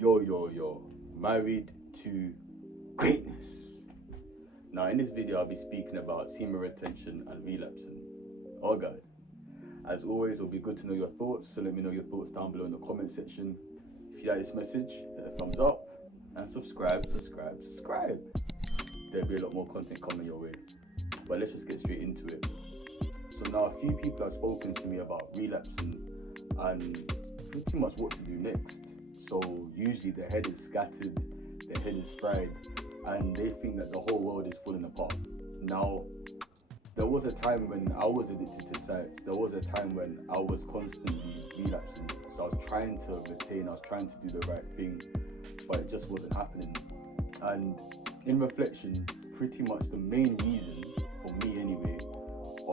Yo, married to greatness. Now, in this video, I'll be speaking about semen retention and relapsing. Oh, God. As always, it'll be good to know your thoughts, so let me know your thoughts down below in the comment section. If you like this message, hit a thumbs up and subscribe. There'll be a lot more content coming your way. But let's just get straight into it. So now, a few people have spoken to me about relapsing and pretty much what to do next. So usually their head is scattered, their head is fried, and they think that the whole world is falling apart. Now, there was a time when I was addicted to sites. There was a time when I was constantly relapsing. So I was trying to retain, I was trying to do the right thing, but it just wasn't happening. And in reflection, pretty much the main reason, for me anyway,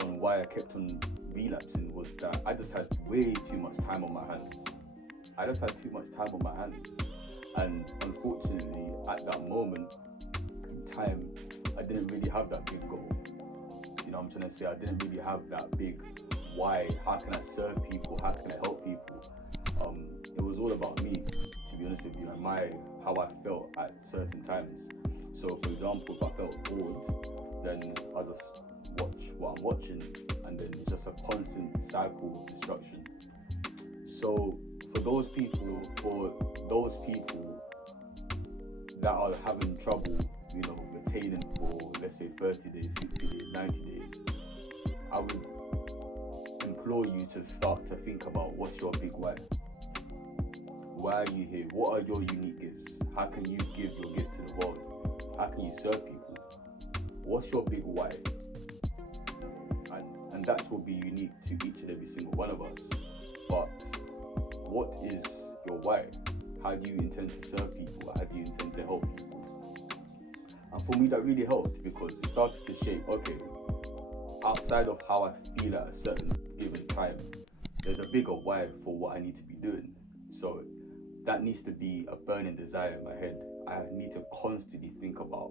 on why I kept on relapsing was that I just had way too much time on my hands. And unfortunately, at that moment in time, I didn't really have that big goal. You know what I'm trying to say? I didn't really have that big why. How can I serve people? How can I help people? It was all about me, to be honest with you, and how I felt at certain times. So, for example, if I felt bored, then I just watch what I'm watching, and then it's just a constant cycle of destruction. So, for those people that are having trouble, retaining for, let's say, 30 days, 60 days, 90 days, I would implore you to start to think about what's your big why. Why are you here? What are your unique gifts? How can you give your gift to the world? How can you serve people? What's your big why? And that will be unique to each and every single one of us. But what is your why? How do you intend to serve people? How do you intend to help people? And for me, that really helped because it started to shape, okay, outside of how I feel at a certain given time, there's a bigger why for what I need to be doing. So that needs to be a burning desire in my head. I need to constantly think about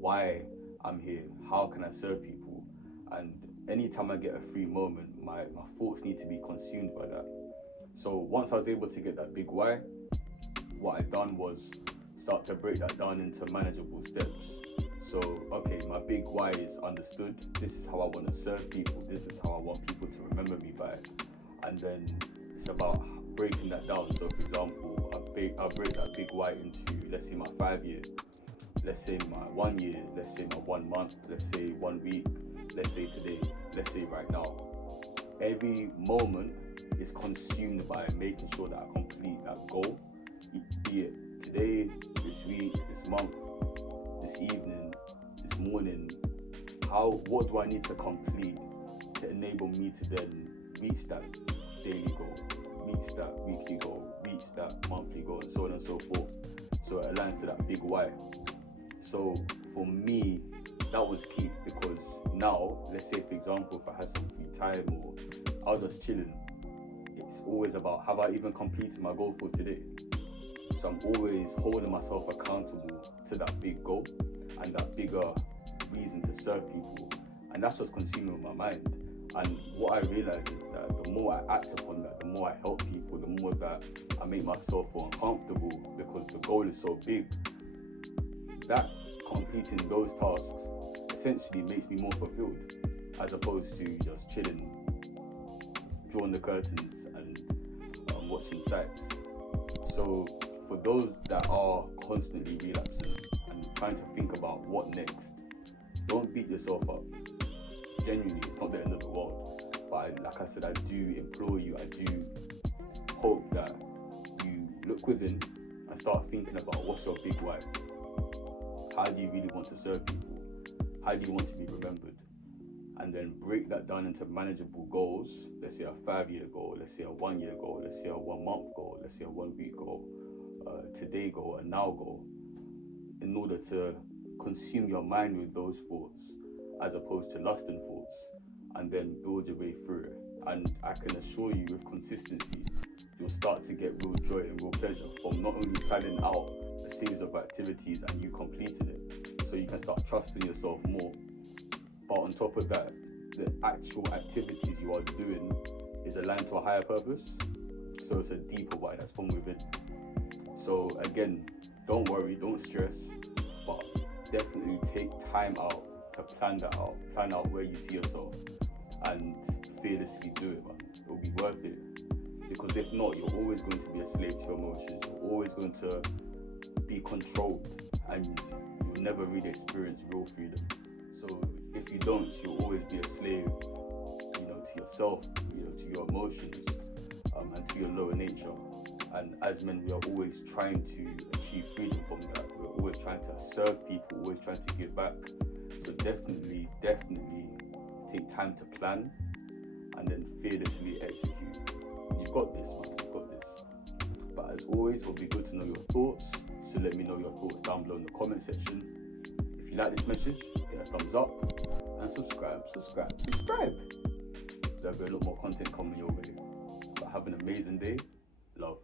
why I'm here, how can I serve people? And anytime I get a free moment, my thoughts need to be consumed by that. So once I was able to get that big why, what I done was start to break that down into manageable steps. So, okay, my big why is understood. This is how I want to serve people. This is how I want people to remember me by. And then it's about breaking that down. So, for example, I break that big why into, let's say, my 5 year, let's say my 1 year, let's say my 1 month, let's say 1 week, let's say today, let's say right now. Every moment is consumed by making sure that I complete that goal, be it today, this week, this month, this evening, this morning. What do I need to complete to enable me to then reach that daily goal, reach that weekly goal, reach that monthly goal, and so on and so forth. So it aligns to that big why. So for me, that was key because now, let's say for example, if I had some free time or I was just chilling, it's always about, have I even completed my goal for today? So I'm always holding myself accountable to that big goal and that bigger reason to serve people. And that's just consuming my mind. And what I realize is that the more I act upon that, the more I help people, the more that I make myself feel uncomfortable because the goal is so big, that completing those tasks essentially makes me more fulfilled as opposed to just chilling, drawing the curtains and watching sites. So for those that are constantly relapsing and trying to think about what next, don't beat yourself up. Genuinely, it's not the end of the world. But like I said, I do implore you, I do hope that you look within and start thinking about what's your big why. How do you really want to serve people? How do you want to be remembered? And then break that down into manageable goals. Let's say a 5 year goal, let's say a 1 year goal, let's say a 1 month goal, let's say a 1 week goal, today goal, a now goal, in order to consume your mind with those thoughts as opposed to lusting thoughts, and then build your way through it. And I can assure you with consistency, you'll start to get real joy and real pleasure from not only planning out a series of activities and you completing it, so you can start trusting yourself more. But on top of that, the actual activities you are doing is aligned to a higher purpose. So it's a deeper why that's from within. So again, don't worry, don't stress, but definitely take time out to plan that out. Plan out where you see yourself and fearlessly do it, man. It'll be worth it. Because if not, you're always going to be a slave to your emotions. You're always going to be controlled, and you'll never really experience real freedom. So if you don't, you'll always be a slave, to yourself, to your emotions, and to your lower nature. And as men, we are always trying to achieve freedom from that. We're always trying to serve people, always trying to give back. So definitely take time to plan and then fearlessly execute. You've got this, man. You've got this. But as always, it'll be good to know your thoughts. So let me know your thoughts down below in the comment section. If you like this message, hit a thumbs up and subscribe. There'll be a lot more content coming your way. But have an amazing day. Love.